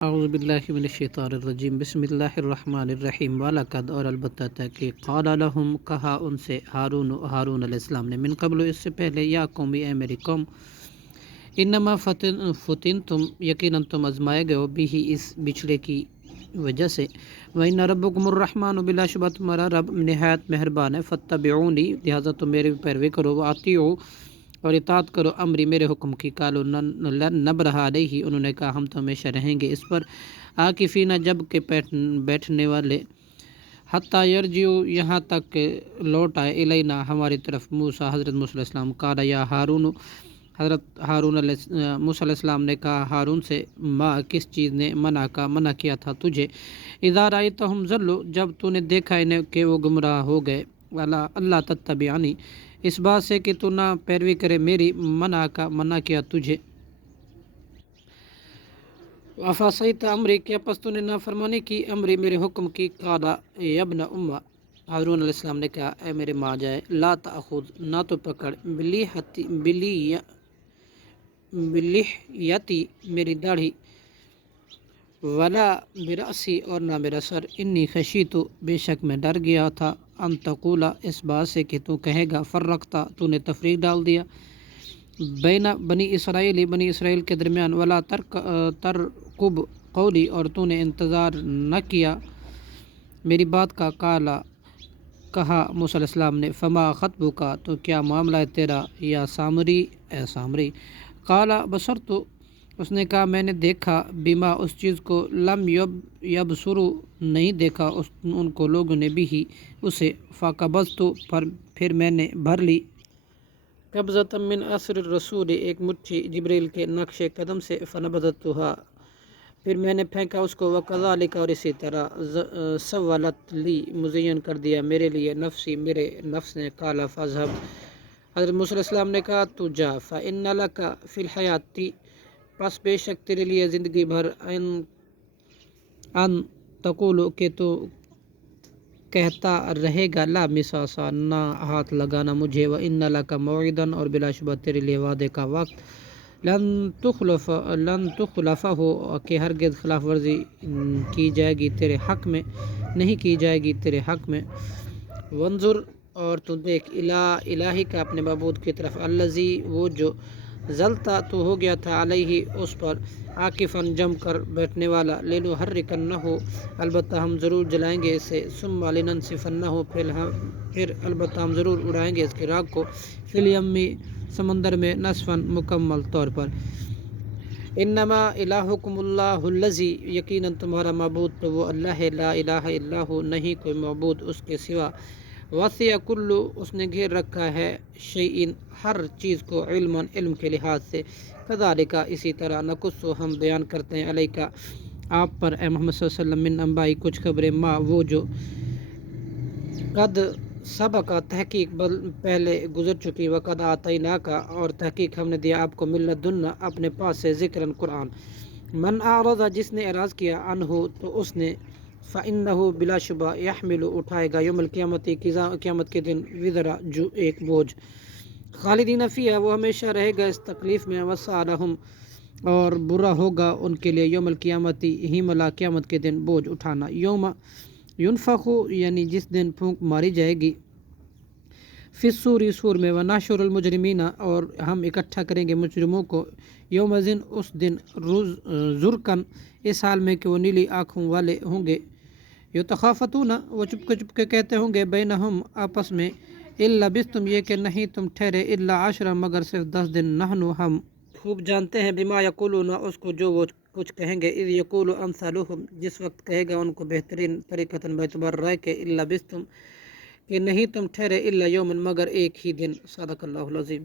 اعوذ باللہ من الشیطان الرجیم بسم اللہ الرحمن الرحیم وَلَقَدْ اور البتہ تحقیق قال لهم کہا ان سے ہارون علیہ السلام نے من قبل اس سے پہلے یا قومی اے میری قوم انما فتن تم یقیناً تم آزمائے گئے ہو بھی اس بچھڑے کی وجہ سے وَإِنَّ رَبَّكُمُ الرَّحْمَنُ بلا شبہ تمہارا رب نہایت مہربان ہے فاتبعونی لہٰذا تم میرے پیروی کرو وَأَطِیعُوا اور اطاعت کرو امری میرے حکم کی قالوا لن نبرح علیہ انہوں نے کہا ہم تو ہمیشہ رہیں گے اس پر عاکفین جب کہ بیٹھنے والے حتیٰ یرجعوا یہاں تک کہ لوٹ آئے الینا ہماری طرف موسیٰ حضرت موسیٰ علیہ السلام قال یا ہارون حضرت موسیٰ علیہ السلام نے کہا ہارون سے ما کس چیز نے منع کیا تھا تجھے اذا رأیتہم ضلوا جب تو نے دیکھا انہیں کہ وہ گمراہ ہو گئے اللہ تتبعنی اس بات سے کہ تو نہ پیروی کرے میری منع کیا تجھے افعصیت امری کیا پس تو نے نافرمانی کی امری میرے حکم کی قال یا ابن امہ ہارون علیہ السلام نے کہا اے میرے ماں جائے لا تأخذ نہ تو پکڑ بلیحیتی میری داڑھی ولا برأسی اور نہ میرا سر انی خشیت بے شک میں ڈر گیا تھا ان تقولا اس بات سے کہ تو کہے گا فرقتا تو نے تفریق ڈال دیا بین بنی اسرائیل کے درمیان ولا ترقب قولی اور تو نے انتظار نہ کیا میری بات کا کہا موسیٰ علیہ السلام نے فما خطبک تو کیا معاملہ ہے تیرا یا سامری اے سامری قال بصرت اس نے کہا میں نے دیکھا بیما اس چیز کو لم یبصروا نہیں دیکھا ان کو لوگوں نے بھی ہی اسے فقبضت پھر میں نے بھر لی قبضۃ من اثر الرسول ایک مٹھی جبریل کے نقش قدم سے فنبذتها پھر میں نے پھینکا اس کو وکذالک اور اسی طرح سولت لی مزین کر دیا میرے لیے نفسی میرے نفس نے قال فاذهب حضرت موسیٰ علیہ السلام نے کہا تو جا فإن لك فی الحیات پس بے شک تیرے لیے زندگی بھر ان تقولو کہ تو کہتا رہے گا لا مساسا نہ ہاتھ لگانا مجھے وإن لك موعدا اور بلا شبہ تیرے لیے وعدے کا وقت لن تخلفہ ہو کہ ہرگز خلاف ورزی کی جائے گی تیرے حق میں نہیں کی جائے گی تیرے حق میں وانظر اور تو دیکھ الہی کا اپنے معبود کی طرف الذی وہ جو ظلتا تو ہو گیا تھا علیہ اس پر عاکفاً جم کر بیٹھنے والا لنحرکنہ البتہ ہم ضرور جلائیں گے اسے ثم لننسفنہ پھر البتہ ہم ضرور اڑائیں گے اس کے راگ کو فی الیمی سمندر میں نصفاً مکمل طور پر انما الہکم اللہ الذی یقیناً تمہارا معبود تو وہ اللہ ہے لا الہ الا ہو نہیں کوئی معبود اس کے سوا وسع کلو اس نے گھیر رکھا ہے شیئن ہر چیز کو علم کے لحاظ سے کذالک اسی طرح نقص ہم بیان کرتے ہیں علیکہ آپ پر اے محمد صلی اللہ علیہ وسلم من انبائی کچھ خبریں ما وہ جو قد سبق تحقیق پہلے گزر چکی وقد آتیناک اور تحقیق ہم نے دیا آپ کو من لدنا اپنے پاس سے ذکرن قرآن من اعرض جس نے اعراض کیا عنہ تو اس نے فإنہ بلا شبہ یحمل اٹھائے گا یوم القیامت قیامت کے دن وزرا جو ایک بوجھ خالدین فیہا وہ ہمیشہ رہے گا اس تکلیف میں وسعلہم اور برا ہوگا ان کے لیے یوم القیامت ہی ملا قیامت کے دن بوجھ اٹھانا یوم ینفخ یعنی جس دن پھونک ماری جائے گی فی الصور سور میں ونحشر المجرمین اور ہم اکٹھا کریں گے مجرموں کو یوم دن اس دن زرکن اس حال میں کہ وہ نیلی آنکھوں والے ہوں گے یتخافتون وہ چپ کے کہتے ہوں گے بینہم آپس میں الا بستم یہ کہ نہیں تم ٹھہرے الا عشرا مگر صرف 10 دن نحنو ہم خوب جانتے ہیں بما یقولون اس کو جو وہ کچھ کہیں گے اذ یقول امثالہم جس وقت کہے گا ان کو بہترین طریقتاً بیعتبار رائے کہ الا بستم کہ نہیں تم ٹھہرے الا یومن مگر ایک ہی دن صدق اللہ العظیم